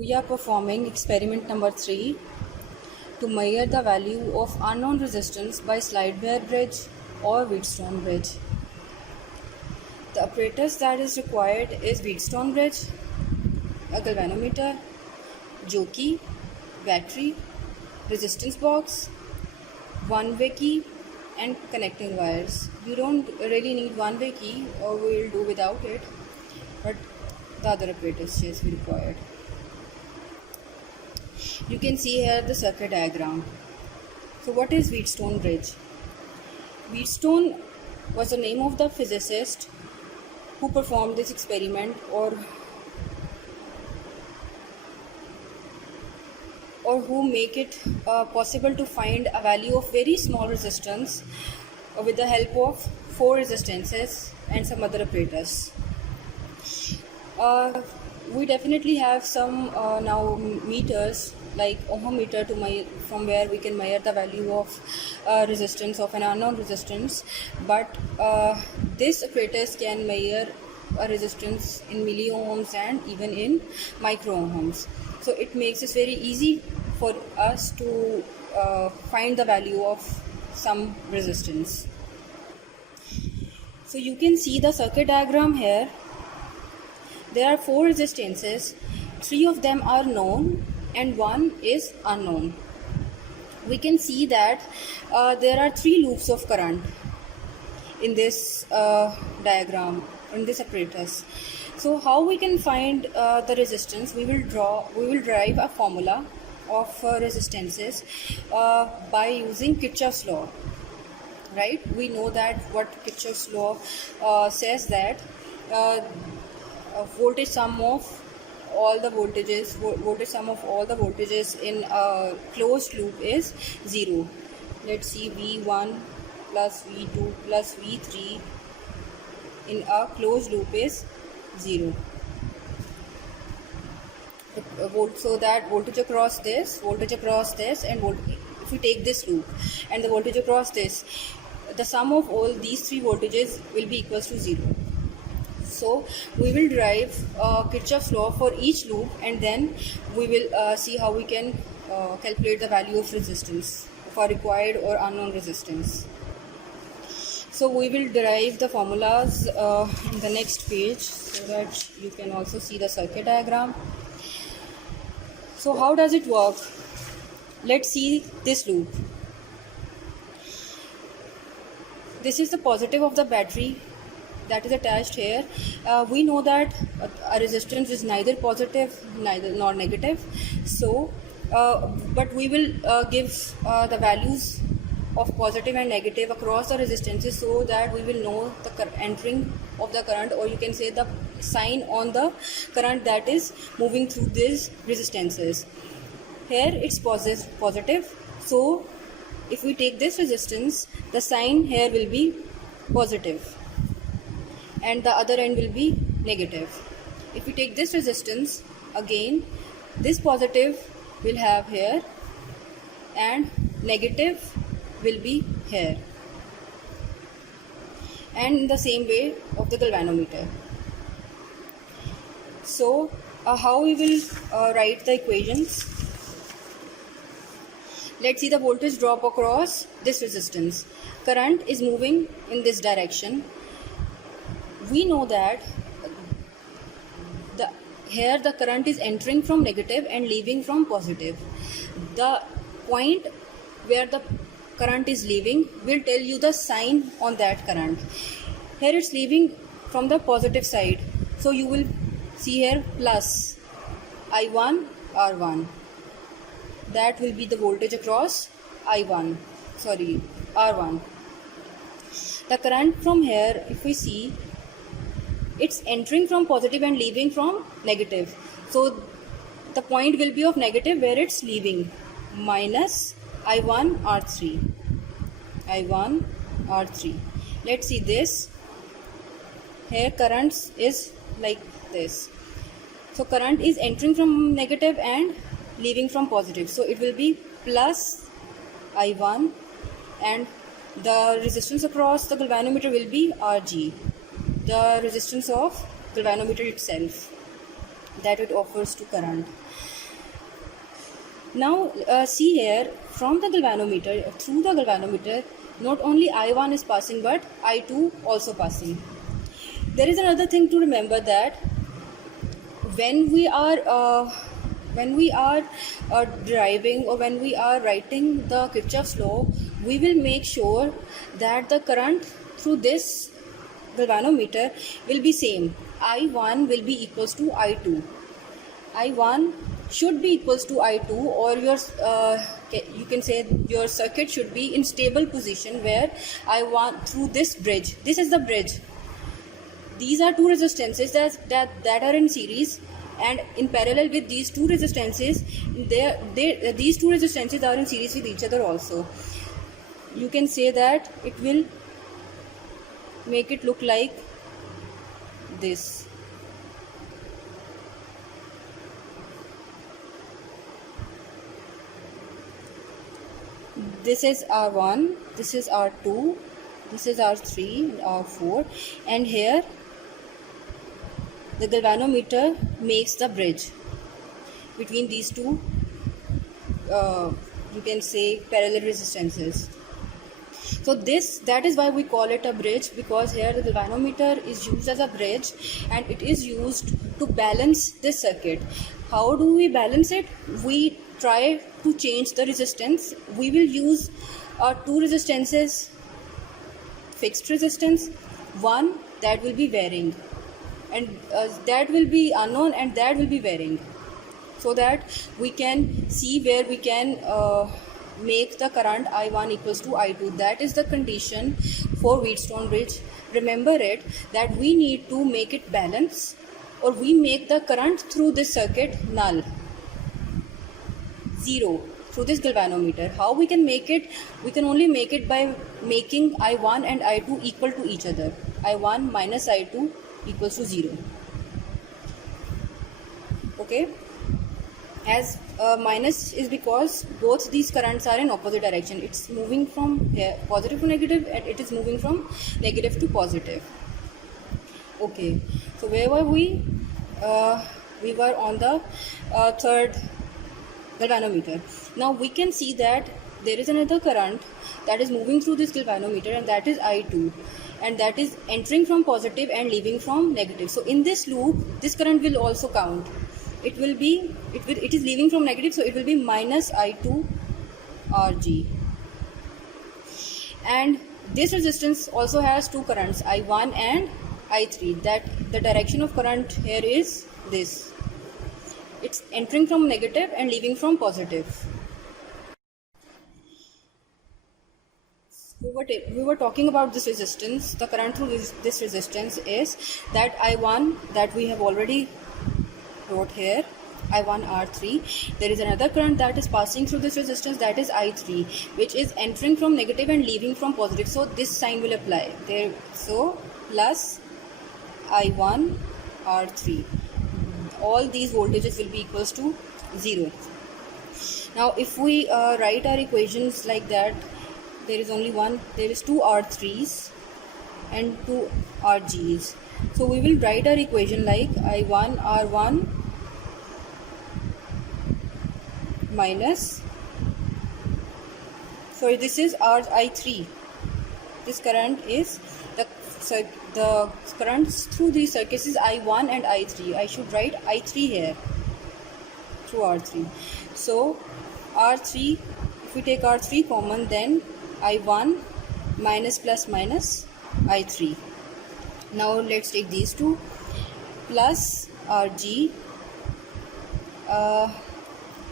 We are performing experiment number 3 to measure the value of unknown resistance by slide-bear bridge or Wheatstone bridge. The apparatus that is required is Wheatstone bridge, a galvanometer, jockey, battery, resistance box, one-way key and connecting wires. You don't really need one-way key, or we will do without it, but the other apparatus is required. You can see here the circuit diagram. So what is Wheatstone bridge? Wheatstone was the name of the physicist who performed this experiment or who make it possible to find a value of very small resistance with the help of 4 resistances and some other apparatus. We definitely have some now meters like ohm meter from where we can measure the value of resistance of an unknown resistance, but this apparatus can measure a resistance in milliohms and even in microohms. So it makes it very easy for us to find the value of some resistance. So you can see the circuit diagram here. There are 4 resistances, 3 of them are known and 1 is unknown. We can see that there are 3 loops of current in this diagram, in this apparatus. So how we can find the resistance? We will derive a formula of resistances by using Kirchhoff's law. Right? We know that what Kirchhoff's law says that voltage sum of all the voltages in a closed loop is 0. Let's see, V1 plus V2 plus V3 in a closed loop is 0. So that voltage across this, and if we take this loop and the voltage across this, the sum of all these 3 voltages will be equals to 0. So we will derive Kirchhoff's law for each loop, and then we will see how we can calculate the value of resistance for required or unknown resistance. So we will derive the formulas in the next page so that you can also see the circuit diagram. So how does it work? Let's see this loop. This is the positive of the battery that is attached here. We know that a resistance is neither positive nor negative. So, but we will give the values of positive and negative across the resistances so that we will know the entering of the current, or you can say the sign on the current that is moving through these resistances. Here it's positive. So if we take this resistance, the sign here will be positive and the other end will be negative. If we take this resistance, again this positive will have here and negative will be here, and in the same way of the galvanometer. So how we will write the equations? Let's see the voltage drop across this resistance. Current is moving in this direction. We know that here the current is entering from negative and leaving from positive. The point where the current is leaving will tell you the sign on that current. Here it's leaving from the positive side, so you will see here plus I1 R1. That will be the voltage across R1. The current from here, if we see, it's entering from positive and leaving from negative. So the point will be of negative where it's leaving, minus I1 R3. Let's see this. Here current is like this. So current is entering from negative and leaving from positive. So it will be plus I1, and the resistance across the galvanometer will be Rg, the resistance of galvanometer itself. that it offers to current. Now see here, from the galvanometer, through the galvanometer, not only I1 is passing but I2 also passing. There is another thing to remember, that when we are driving, or when we are writing the Kirchhoff's law, we will make sure that the current through this galvanometer will be same. I1 will be equals to I2. I1 should be equals to I2, or your you can say your circuit should be in stable position, where I1 through this bridge, this is the bridge, these are two resistances that are in series, and in parallel with these two resistances, these two resistances are in series with each other also. You can say that it will make it look like this. This is R1, this is R2, this is R3 and R4, and here the galvanometer makes the bridge between these two you can say parallel resistances. So that is why we call it a bridge, because here the galvanometer is used as a bridge, and it is used to balance this circuit. How do we balance it? We try to change the resistance. We will use two resistances, fixed resistance, one that will be varying, and that will be unknown, and that will be varying, so that we can see where we can make the current I1 equals to I2. That is the condition for Wheatstone bridge. Remember it, that we need to make it balance, or we make the current through this circuit null, zero, through this galvanometer. How we can make it? We can only make it by making I1 and I2 equal to each other. I1 minus I2 equals to 0. Okay, as minus is because both these currents are in opposite direction. It's moving from here, positive to negative, and it is moving from negative to positive. Okay, so where were we? We were on the third galvanometer. Now we can see that there is another current that is moving through this galvanometer, and that is I2, and that is entering from positive and leaving from negative. So in this loop, this current will also count. It is leaving from negative, so it will be minus I2 Rg. And this resistance also has two currents, I1 and I3. That the direction of current here is this. It's entering from negative and leaving from positive. We were talking about this resistance. The current through this resistance is that I1 that we have already wrote here, I1 R3. There is another current that is passing through this resistance, that is I3, which is entering from negative and leaving from positive. So this sign will apply there. So plus I1 R3. All these voltages will be equals to 0. Now if we write our equations like that, there is two R3s and two RGs. So we will write our equation like I1 R1 minus, sorry, this is I3. This current is the currents through these circuits is I1 and I3. I should write I3 here through R3. So R3, if we take R3 common, then I1 minus plus minus I3. Now let's take these two, plus Rg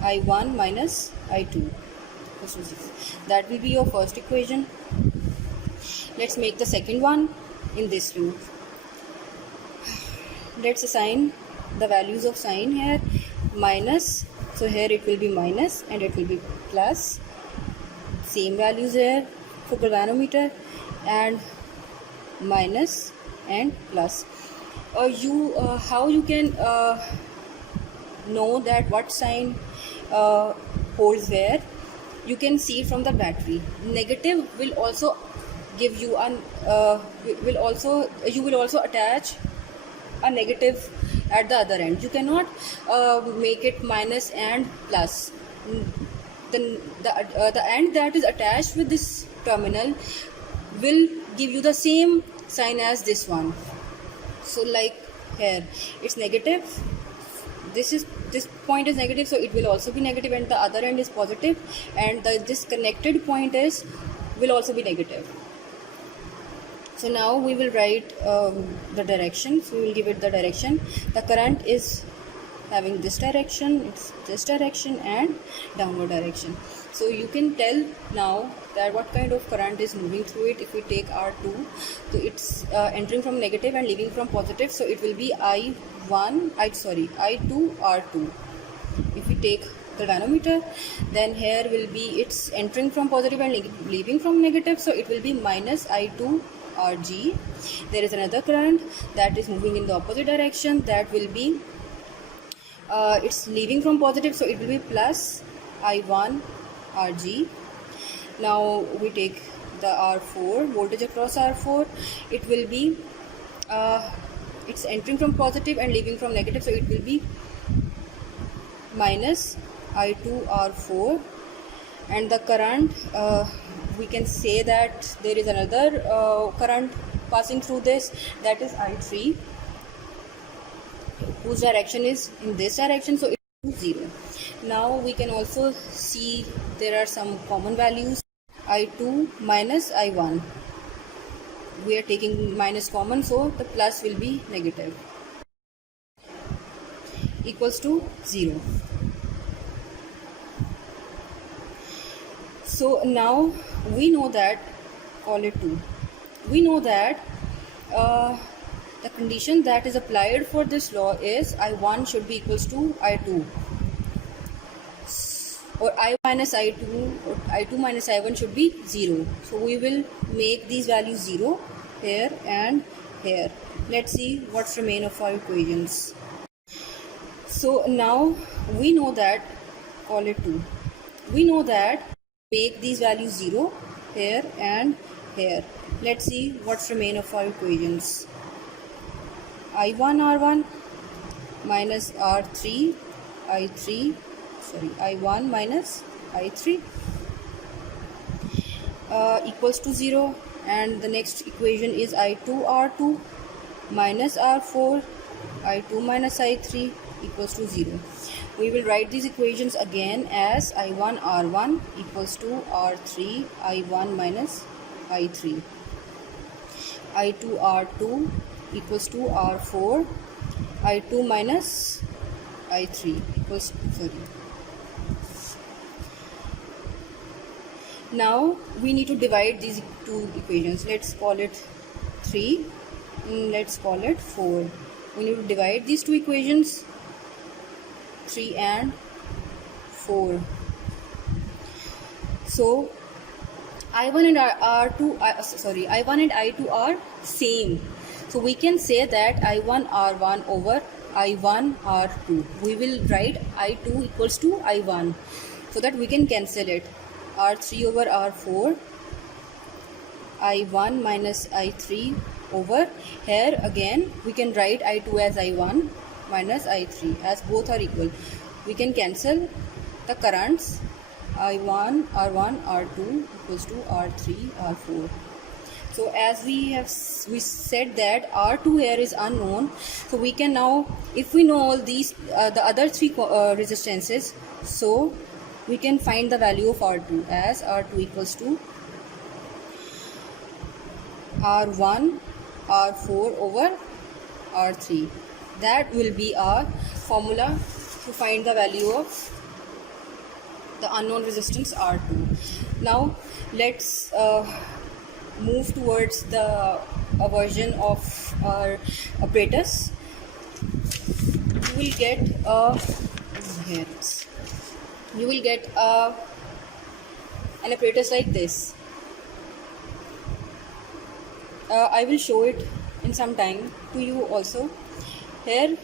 I1 minus I2. That will be your first equation. Let's make the second one in this loop. Let's assign the values of sign here. Minus, so here it will be minus and it will be plus. Same values here for galvanometer, and minus and plus. How you can know that what sign holds where? You can see from the battery. Negative will also give you you will also attach a negative at the other end. You cannot make it minus and plus. The end that is attached with this terminal will give you the same sign as this one. So like here it's negative, this point is negative, so it will also be negative, and the other end is positive, and this connected point will also be negative. So now we will write the directions. We will give it the direction. The current is having this direction, it's this direction and downward direction. So you can tell now that what kind of current is moving through it. If we take R2, so it's entering from negative and leaving from positive, so it will be I2 R2. If we take the dynamometer, then here will be it's entering from positive and leaving from negative, so it will be minus I2 RG. There is another current that is moving in the opposite direction, that will be it's leaving from positive, so it will be plus I1 RG. Now we take the R4, voltage across R4, it will be it's entering from positive and leaving from negative, so it will be minus I2 R4. And the current, we can say that there is another current passing through this, that is I3, whose direction is in this direction, so it is 0. Now we can also see there are some common values. I2 minus I1, we are taking minus common, so the plus will be negative, equals to 0. So now we know that, call it 2, we know that the condition that is applied for this law is I1 should be equals to I2, or I minus I2 or I2 minus I1 should be 0. So we will make these values 0 here and here. Let's see what's remain of our equations. So now we know that, call it 2, we know that make these values 0 here and here. Let's see what's remain of our equations. I1 R1 minus R3 I1 minus I3 equals to 0, and the next equation is I2 R2 minus R4 I2 minus I3 equals to 0. We will write these equations again as I1 R1 equals to R3 I1 minus I3, I2 R2 equals to R4 I2 minus I3 equals to 0. Now we need to divide these two equations. Let's call it 3 and let's call it 4. We need to divide these two equations, 3 and 4. So I1 and I1 and I2 are same. So we can say that I1 R1 over I1 R2. We will write I2 equals to I1 so that we can cancel it. R3 over R4, I1 minus I3 over here again we can write I2 as I1 minus I3, as both are equal. We can cancel the currents. I1 R1 R2 equals to R3 R4. So as we said that R2 here is unknown, so we can now, if we know all these the other three resistances, so we can find the value of R2 as R2 equals to R1 R4 over R3. That will be our formula to find the value of the unknown resistance R2. Now let's move towards the version of our apparatus. You will get an apparatus like this. I will show it in some time to you also. Here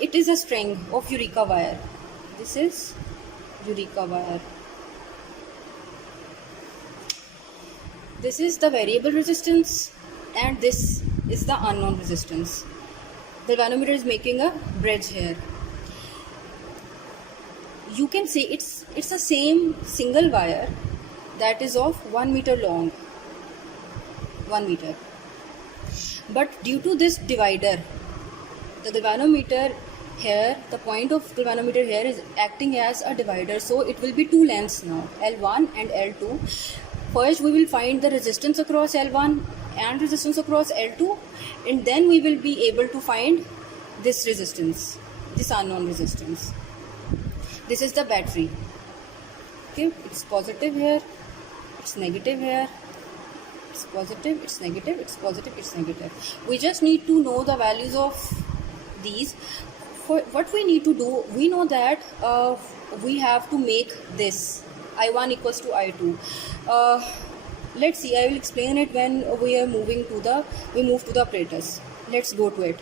it is a string of Eureka wire. This is Eureka wire. This is the variable resistance and this is the unknown resistance. galvanometer is making a bridge here. You can say it's the same single wire that is of 1 meter long, 1 meter. But due to this divider, the galvanometer here, the point of galvanometer here is acting as a divider, so it will be two lengths now, L1 and L2. First we will find the resistance across L1 and resistance across L2, and then we will be able to find this resistance, this unknown resistance. This is the battery. Okay, it's positive here, it's negative here, it's positive, it's negative, it's positive, it's negative. We just need to know the values of these. For what we need to do, we know that we have to make this I1 equals to I2. Let's see, I will explain it when we move to the apparatus. Let's go to it.